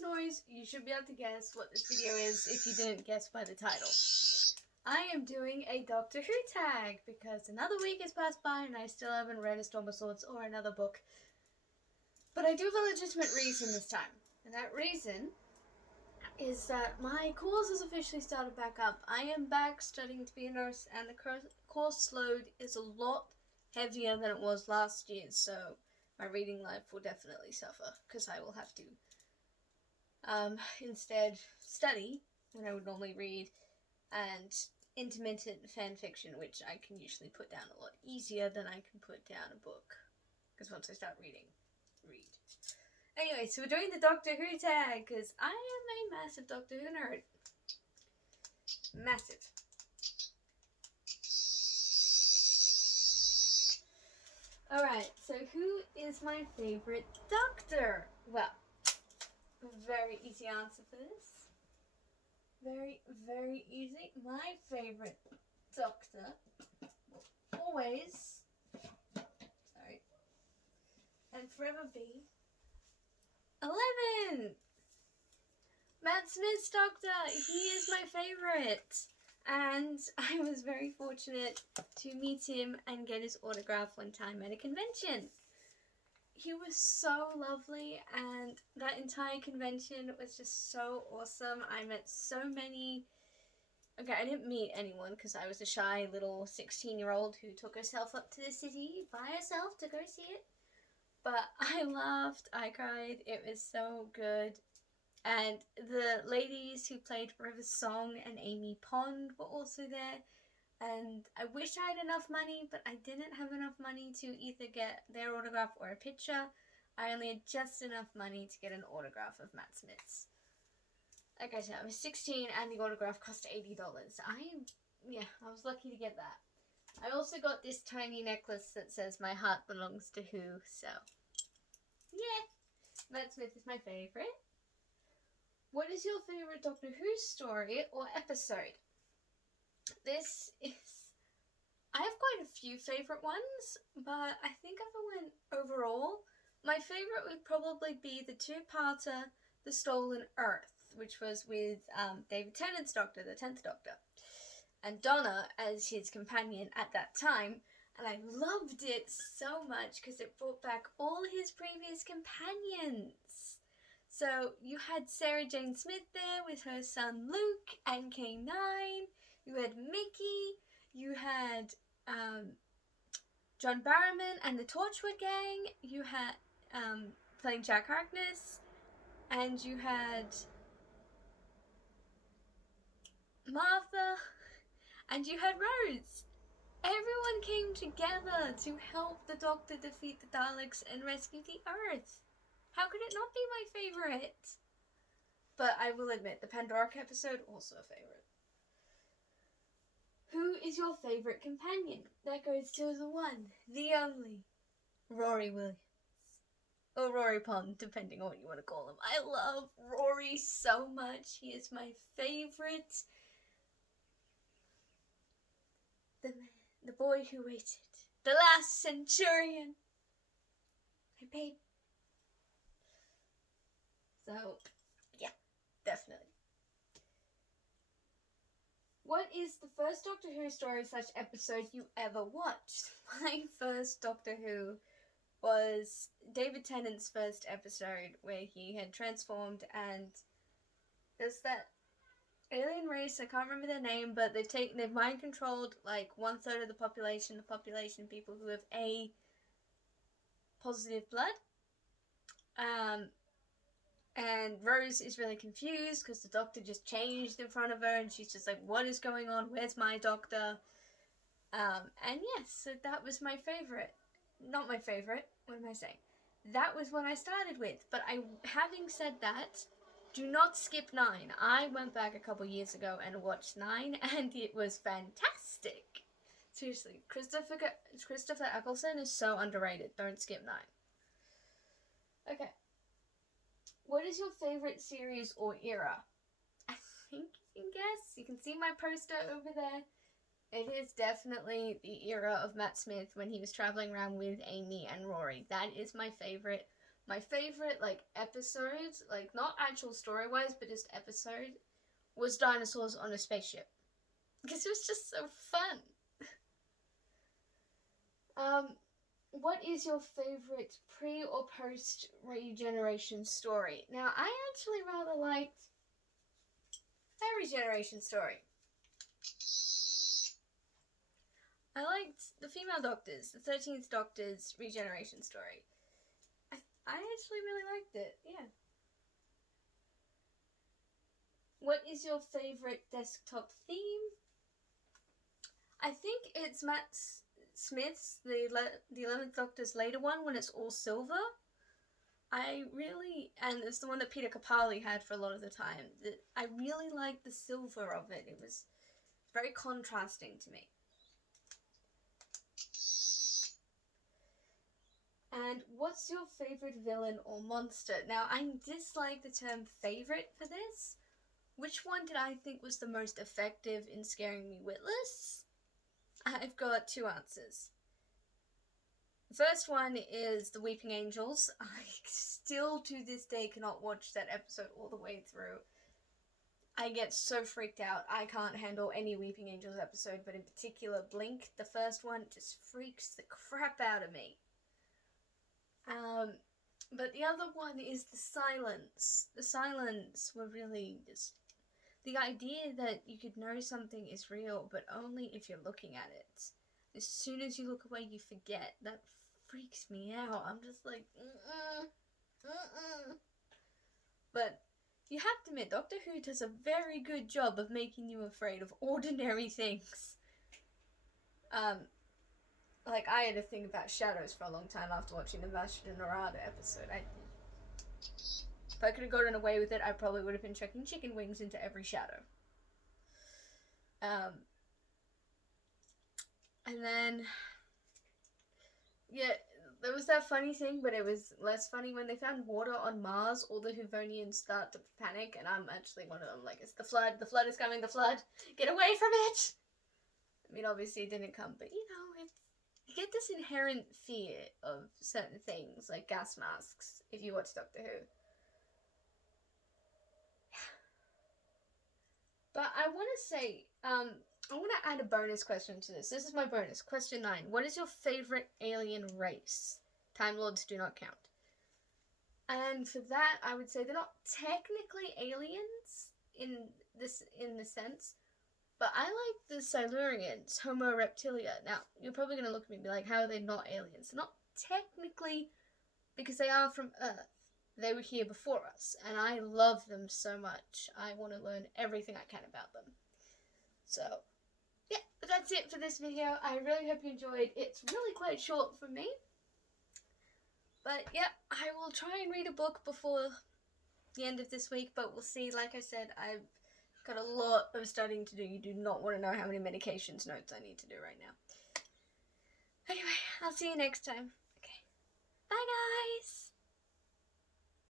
this noise, you should be able to guess what this video is if you didn't guess by the title. I am doing a Doctor Who tag because another week has passed by and I still haven't read A Storm of Swords or another book. But I do have a legitimate reason this time. And that reason is that my course has officially started back up. I am back studying to be a nurse, and the course load is a lot heavier than it was last year, so my reading life will definitely suffer because I will have to instead study when I would normally read, and intermittent fan fiction, which I can usually put down a lot easier than I can put down a book, because once I start reading, read. Anyway, so we're doing the Doctor Who tag, because I am a massive Doctor Who nerd. Massive. Alright, so who is my favourite Doctor? Well, very easy answer for this. Very, very easy. My favourite Doctor will always, and forever be 11! Matt Smith's Doctor! He is my favourite! And I was very fortunate to meet him and get his autograph one time at a convention. He was so lovely, and that entire convention was just so awesome. I met so many... Okay, I didn't meet anyone because I was a shy little 16-year-old who took herself up to the city by herself to go see it. But I laughed, I cried, it was so good. And the ladies who played River Song and Amy Pond were also there. And I wish I had enough money, but I didn't have enough money to either get their autograph or a picture. I only had just enough money to get an autograph of Matt Smith's. Like I said, I was 16 and the autograph cost $80. I was lucky to get that. I also got this tiny necklace that says my heart belongs to Who, so yeah, Matt Smith is my favourite. What is your favourite Doctor Who story or episode? I have quite a few favourite ones, but I think if I went overall, my favourite would probably be the two-parter, The Stolen Earth, which was with David Tennant's Doctor, the 10th Doctor, and Donna as his companion at that time, and I loved it so much because it brought back all his previous companions. So you had Sarah Jane Smith there with her son Luke and K9, you had Mickey, you had John Barrowman and the Torchwood Gang, you had playing Jack Harkness, and you had Martha, and you had Rose. Everyone came together to help the Doctor defeat the Daleks and rescue the Earth. How could it not be my favourite? But I will admit, the Pandoric episode, also a favourite. Who is your favourite companion? That goes to the one, the only, Rory Williams. Or Rory Pond, depending on what you want to call him. I love Rory so much. He is my favourite. The boy who waited. The last centurion. My babe. So, yeah, definitely. What is the first Doctor Who story / episode you ever watched? My first Doctor Who was David Tennant's first episode where he had transformed, and there's that alien race, I can't remember their name, but they've mind controlled like 1/3 of the population people who have A positive blood. And Rose is really confused because the Doctor just changed in front of her, and she's just like, what is going on? Where's my Doctor? And yes, so that was my favourite. Not my favourite, what am I saying? That was what I started with, but having said that, do not skip 9. I went back a couple years ago and watched 9, and it was fantastic. Seriously, Christopher Eccleston is so underrated. Don't skip 9. Okay. What is your favourite series or era? I think you can guess. You can see my poster over there. It is definitely the era of Matt Smith when he was travelling around with Amy and Rory. That is my favourite. my favorite, like, episode, like, not actual story-wise, but just episode, was Dinosaurs on a Spaceship. Because it was just so fun. What is your favorite pre or post regeneration story? Now, I actually rather liked a regeneration story. I liked the female Doctors, the 13th Doctor's regeneration story. I actually really liked it, yeah. What is your favorite desktop theme? I think it's Matt Smith's, the 11th Doctor's later one, when it's all silver. And it's the one that Peter Capaldi had for a lot of the time. I really liked the silver of it. It was very contrasting to me. And what's your favorite villain or monster? Now, I dislike the term favorite for this. Which one did I think was the most effective in scaring me witless? I've got two answers. The first one is the Weeping Angels. I still to this day cannot watch that episode all the way through. I get so freaked out. I can't handle any Weeping Angels episode, but in particular Blink, the first one, just freaks the crap out of me. But the other one is the Silence. The Silence were really just... The idea that you could know something is real, but only if you're looking at it. As soon as you look away, you forget. That freaks me out. I'm just like, But you have to admit, Doctor Who does a very good job of making you afraid of ordinary things. Like, I had to think about shadows for a long time after watching the Vashta Narada episode. If I could have gotten away with it, I probably would have been chucking chicken wings into every shadow. And then, yeah, there was that funny thing, but it was less funny when they found water on Mars. All the Whovonians start to panic, and I'm actually one of them. Like, it's the flood is coming, the flood, get away from it! I mean, obviously it didn't come, but you know, you get this inherent fear of certain things, like gas masks, if you watch Doctor Who. But I want to say, I want to add a bonus question to this. This is my bonus. Question 9. What is your favorite alien race? Time Lords do not count. And for that, I would say they're not technically aliens in the sense, but I like the Silurians, Homo reptilia. Now, you're probably going to look at me and be like, how are they not aliens? They're not technically, because they are from Earth. They were here before us, and I love them so much. I want to learn everything I can about them. So, yeah, but that's it for this video. I really hope you enjoyed. It's really quite short for me. But, yeah, I will try and read a book before the end of this week, but we'll see. Like I said, I've got a lot of studying to do. You do not want to know how many medications notes I need to do right now. Anyway, I'll see you next time. Okay. Bye, guys!